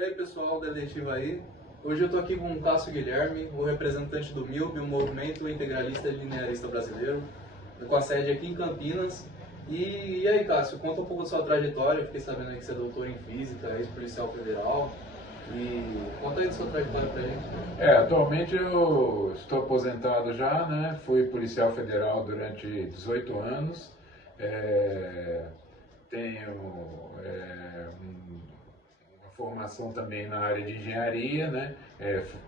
E aí pessoal, Detetive aí. Hoje eu estou aqui com o Cássio Guilherme, o representante do MILB, o Movimento Integralista e Linearista Brasileiro, com a sede aqui em Campinas. E aí Cássio, conta um pouco da sua trajetória. Eu fiquei sabendo aí que você é doutor em Física, ex-policial federal. E conta aí da sua trajetória pra gente. Atualmente eu estou aposentado já, né? Fui policial federal durante 18 anos. Tenho uma formação também na área de engenharia, né?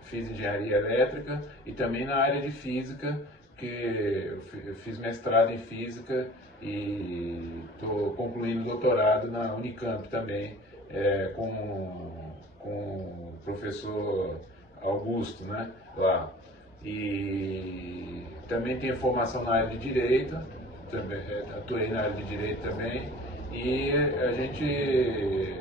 Fiz engenharia elétrica e também na área de física, que eu fiz mestrado em física e estou concluindo doutorado na Unicamp também, com o professor Augusto, né, lá. E também tenho formação na área de Direito, também, atuei na área de Direito também, e a gente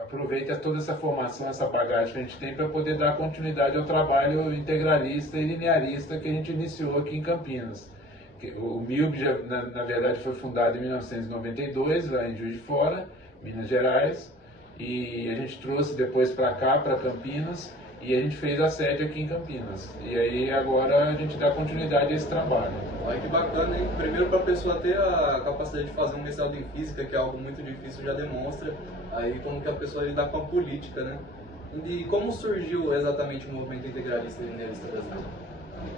aproveita toda essa formação, essa bagagem que a gente tem para poder dar continuidade ao trabalho integralista e linearista que a gente iniciou aqui em Campinas. O MILB, na verdade, foi fundado em 1992, lá em Juiz de Fora, Minas Gerais, e a gente trouxe depois para cá, para Campinas, e a gente fez a sede aqui em Campinas. E aí agora a gente dá continuidade a esse trabalho. Olha que bacana, hein? Primeiro, para a pessoa ter a capacidade de fazer um mestrado em Física, que é algo muito difícil, já demonstra aí como que a pessoa lidar com a política, né? E como surgiu exatamente o movimento integralista e linearista brasileiro?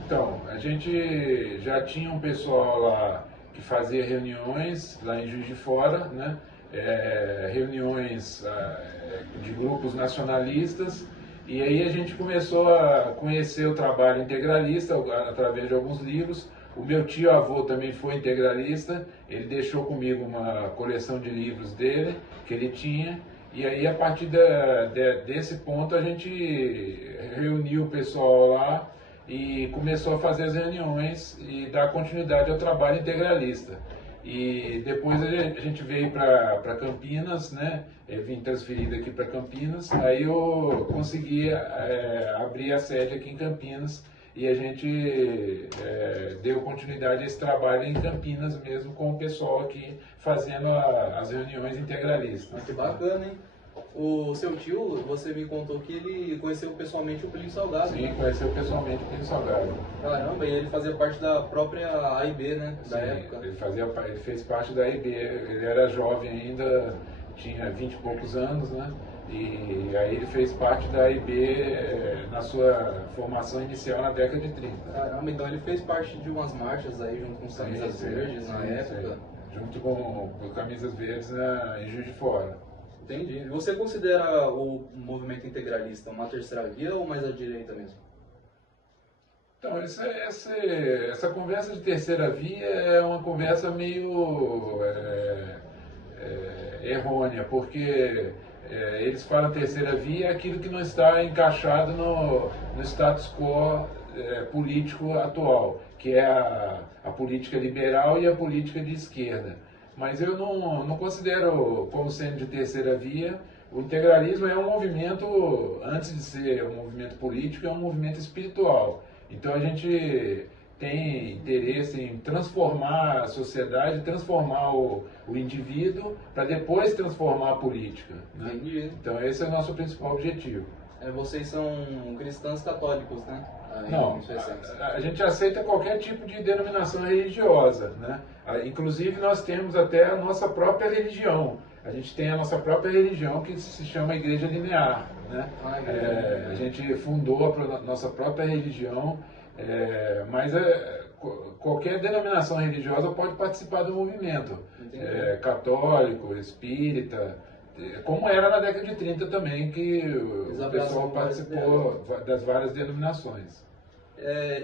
Então, a gente já tinha um pessoal lá que fazia reuniões lá em Juiz de Fora, né? Reuniões de grupos nacionalistas, e aí a gente começou a conhecer o trabalho integralista através de alguns livros. O meu tio-avô também foi integralista, ele deixou comigo uma coleção de livros dele, que ele tinha, e aí a partir desse ponto a gente reuniu o pessoal lá e começou a fazer as reuniões e dar continuidade ao trabalho integralista. E depois a gente veio para Campinas, né? Eu vim transferido aqui para Campinas, aí eu consegui abrir a sede aqui em Campinas e a gente deu continuidade a esse trabalho em Campinas mesmo, com o pessoal aqui fazendo as reuniões integralistas. Mas que bacana, hein? O seu tio, você me contou que ele conheceu pessoalmente o Plínio Salgado. Sim, conheceu pessoalmente o Plínio Salgado. Caramba, e ele fazia parte da própria AIB, né? Da Sim, época. ele fez parte da AIB, ele era jovem ainda, tinha 20 e poucos anos, né? E aí ele fez parte da AIB na sua formação inicial na década de 30. Caramba, então ele fez parte de umas marchas aí junto com os Camisas Verdes na época. Sim. Junto com os Camisas Verdes em Juiz de Fora. Entendi. E você considera o movimento integralista uma terceira via ou mais à direita mesmo? Então, essa conversa de terceira via é uma conversa meio errônea, porque eles falam terceira via aquilo que não está encaixado no status quo político atual, que é a política liberal e a política de esquerda. Mas eu não considero como sendo de terceira via. O integralismo é um movimento, antes de ser um movimento político, é um movimento espiritual. Então a gente tem interesse em transformar a sociedade, transformar o indivíduo, para depois transformar a política, né? Então esse é o nosso principal objetivo. Vocês são cristãos católicos, né? Não, a gente aceita qualquer tipo de denominação religiosa, né? Inclusive nós temos até a nossa própria religião. A gente tem a nossa própria religião que se chama Igreja Linear, né? A gente fundou a nossa própria religião, mas qualquer denominação religiosa pode participar do movimento. Católico, espírita, como era na década de 30 também, que o pessoal participou das várias denominações.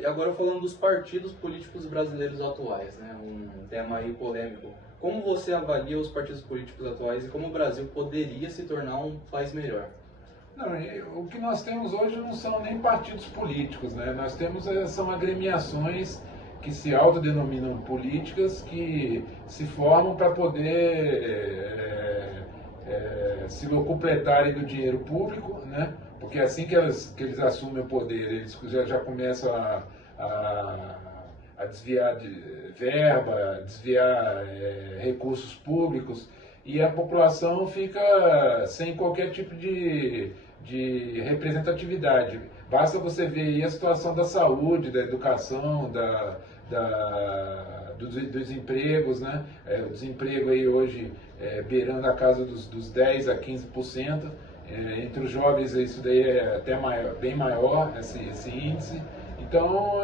Agora falando dos partidos políticos brasileiros atuais, né? Um tema aí polêmico. Como você avalia os partidos políticos atuais e como o Brasil poderia se tornar um país melhor? Não, o que nós temos hoje não são nem partidos políticos, né? Nós temos são agremiações que se autodenominam políticas, que se formam para poder se locupletarem do dinheiro público, né? Porque assim que eles assumem o poder, eles já começam a desviar de verba, desviar recursos públicos, e a população fica sem qualquer tipo de representatividade. Basta você ver aí a situação da saúde, da educação, dos empregos, né? O desemprego aí hoje beirando a casa dos 10 a 15%. Entre os jovens isso daí é até maior, bem maior, esse índice. Então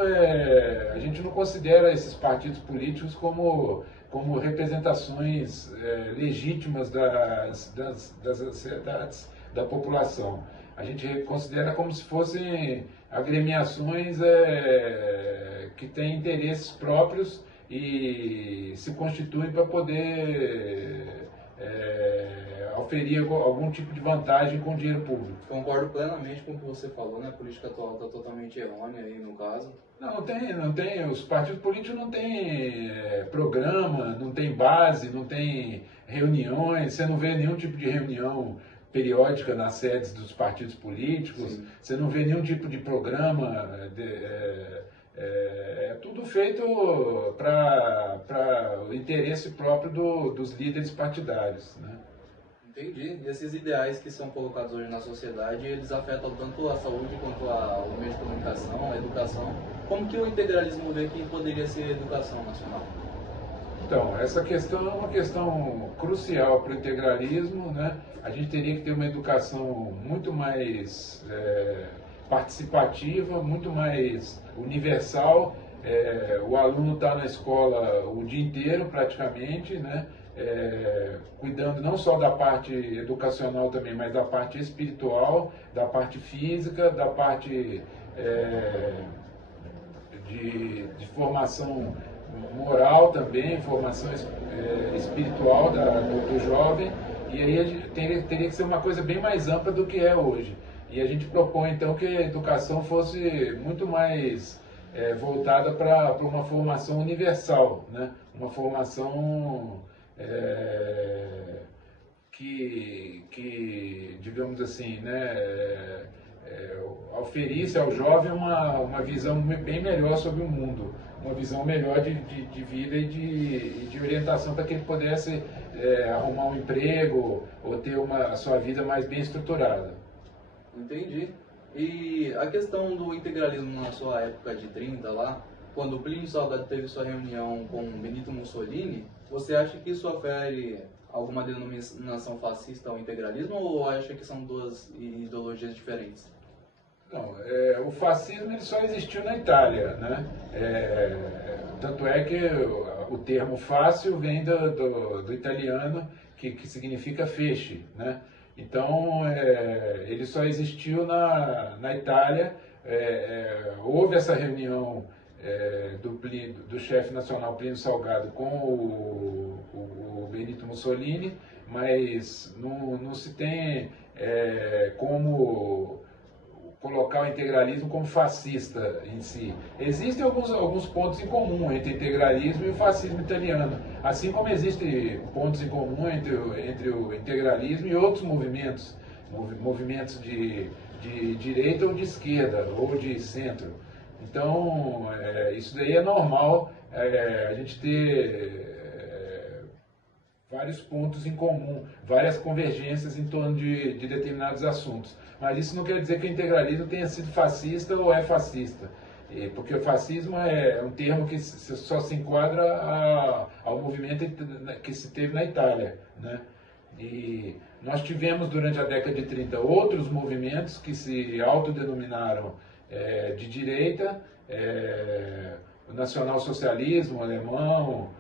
a gente não considera esses partidos políticos como representações legítimas das ansiedades da população. A gente considera como se fossem agremiações que têm interesses próprios e se constituem para poder oferir algum tipo de vantagem com o dinheiro público. Concordo plenamente com o que você falou, né? A política atual está totalmente errônea aí no caso. Não tem, os partidos políticos não têm programa, não tem base, não tem reuniões, você não vê nenhum tipo de reunião periódica nas sedes dos partidos políticos. Sim. Você não vê nenhum tipo de programa, é tudo feito para o interesse próprio dos líderes partidários, né? Entendi. E esses ideais que são colocados hoje na sociedade, eles afetam tanto a saúde quanto o meio de comunicação, a educação. Como que o integralismo vê que poderia ser a educação nacional? Então, essa questão é uma questão crucial para o integralismo, né? A gente teria que ter uma educação muito mais participativa, muito mais universal. O aluno está na escola o dia inteiro, praticamente, né? Cuidando não só da parte educacional também, mas da parte espiritual, da parte física, da parte de formação moral também, formação espiritual do jovem, e aí teria que ser uma coisa bem mais ampla do que é hoje. E a gente propõe então que a educação fosse muito mais voltada para uma formação universal, né? Uma formação que digamos assim, né, oferece ao jovem uma visão bem melhor sobre o mundo, uma visão melhor de vida e de orientação para que ele pudesse arrumar um emprego ou ter a sua vida mais bem estruturada. Entendi. E a questão do integralismo na sua época de 30 lá, quando o Plínio Salgado teve sua reunião com Benito Mussolini, você acha que isso ofere alguma denominação fascista ao integralismo ou acha que são duas ideologias diferentes? Não, o fascismo ele só existiu na Itália, né? Tanto é que o termo fácil vem do italiano, que significa feixe, né? Então, ele só existiu na Itália. Houve essa reunião do chefe nacional Plínio Salgado com o Benito Mussolini, mas não se tem como colocar o integralismo como fascista em si. Existem alguns pontos em comum entre o integralismo e o fascismo italiano, assim como existem pontos em comum entre o integralismo e outros movimentos de direita ou de esquerda, ou de centro. Então, isso daí é normal, a gente ter vários pontos em comum, várias convergências em torno de determinados assuntos. Mas isso não quer dizer que o integralismo tenha sido fascista ou é fascista, porque o fascismo é um termo que só se enquadra ao movimento que se teve na Itália, né? E nós tivemos durante a década de 30 outros movimentos que se autodenominaram de direita, o nacionalsocialismo alemão,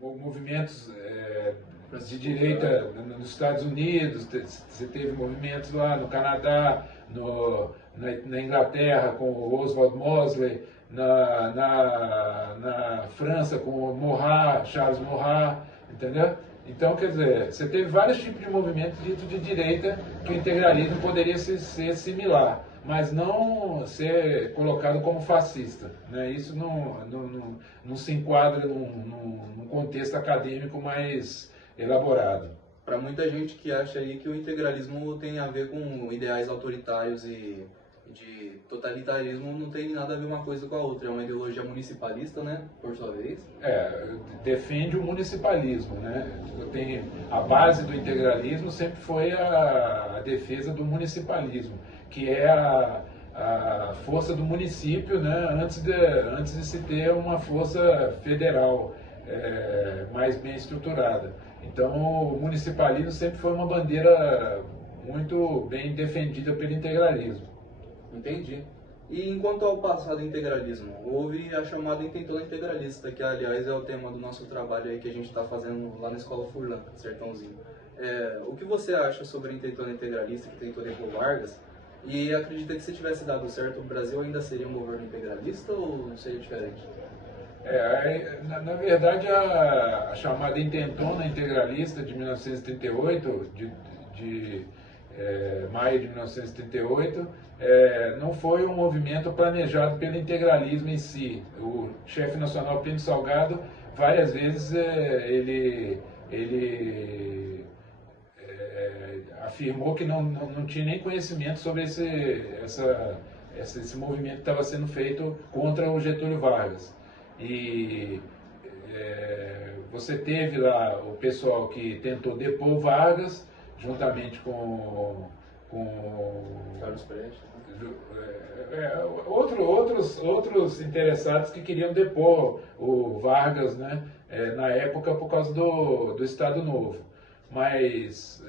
movimentos de direita nos Estados Unidos, você teve movimentos lá no Canadá, na Inglaterra com o Oswald Mosley, na França com o Charles Maurras, entendeu? Então, quer dizer, você teve vários tipos de movimentos dito de direita que o integralismo poderia ser similar, mas não ser colocado como fascista, né? Isso não se enquadra num contexto acadêmico mais elaborado. Para muita gente que acha aí que o integralismo tem a ver com ideais autoritários e de totalitarismo não tem nada a ver uma coisa com a outra, é uma ideologia municipalista, né, por sua vez. Defende o municipalismo, né? A base do integralismo sempre foi a defesa do municipalismo, que é a força do município, né, antes de se ter uma força federal mais bem estruturada. Então, o municipalismo sempre foi uma bandeira muito bem defendida pelo integralismo. Entendi. E enquanto ao passado integralismo, houve a chamada intentona integralista, que aliás é o tema do nosso trabalho aí que a gente está fazendo lá na Escola Furlan, Sertãozinho. O que você acha sobre a intentona integralista que tentou depor Vargas? E acredita que se tivesse dado certo, o Brasil ainda seria um governo integralista ou seria diferente? Na verdade, a chamada intentona integralista de 1938, de maio de 1938, não foi um movimento planejado pelo integralismo em si. O chefe nacional Plínio Salgado, várias vezes, ele afirmou que não tinha nem conhecimento sobre esse movimento que estava sendo feito contra o Getúlio Vargas. E você teve lá o pessoal que tentou depor Vargas, juntamente com Carlos Prestes, outros interessados que queriam depor o Vargas, né, na época por causa do Estado Novo. Mas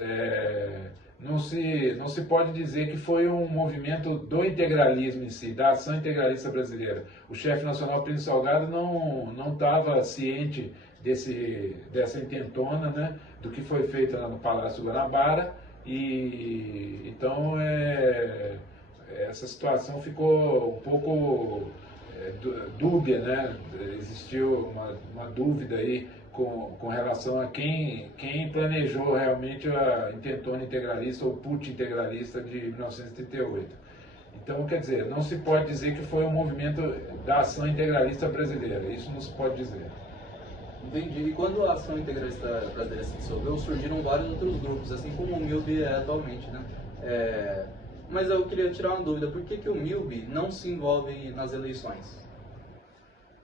não se pode dizer que foi um movimento do integralismo em si, da ação integralista brasileira. O chefe nacional Plínio Salgado não estava ciente dessa intentona, né, do que foi feito lá no Palácio Guanabara, e então essa situação ficou um pouco dúbia, né? Existiu uma dúvida aí com relação a quem planejou realmente a intentona integralista ou putsch integralista de 1938. Então, quer dizer, não se pode dizer que foi um movimento da ação integralista brasileira, isso não se pode dizer. Entendi. E quando a ação integralista brasileira se dissolveu, surgiram vários outros grupos, assim como o MILB é atualmente, né? Mas eu queria tirar uma dúvida, por que o MILB não se envolve nas eleições?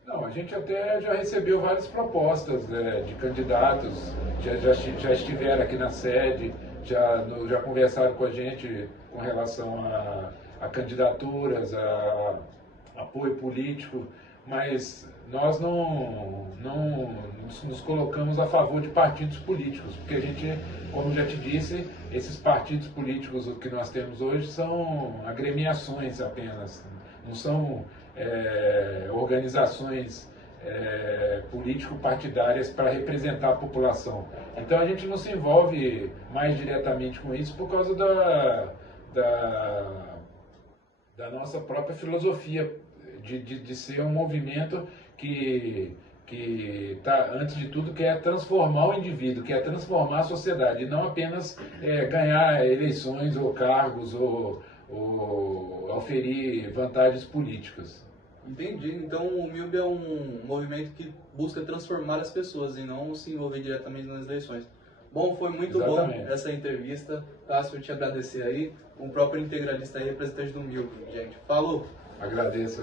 Não, a gente até já recebeu várias propostas de candidatos, já estiveram aqui na sede, já conversaram com a gente com relação a candidaturas, a apoio político, mas nós não nos colocamos a favor de partidos políticos, porque a gente, como já te disse, esses partidos políticos que nós temos hoje são agremiações apenas, não são organizações político-partidárias para representar a população. Então a gente não se envolve mais diretamente com isso por causa da nossa própria filosofia de ser um movimento que antes de tudo, quer transformar o indivíduo, quer transformar a sociedade, e não apenas ganhar eleições ou cargos ou oferir vantagens políticas. Entendi. Então o MILB é um movimento que busca transformar as pessoas e não se envolver diretamente nas eleições. Bom, foi muito Exatamente. bom essa entrevista. Cássio, eu te agradecer aí. O próprio integralista aí, representante do MILB, gente. Falou! Agradeço.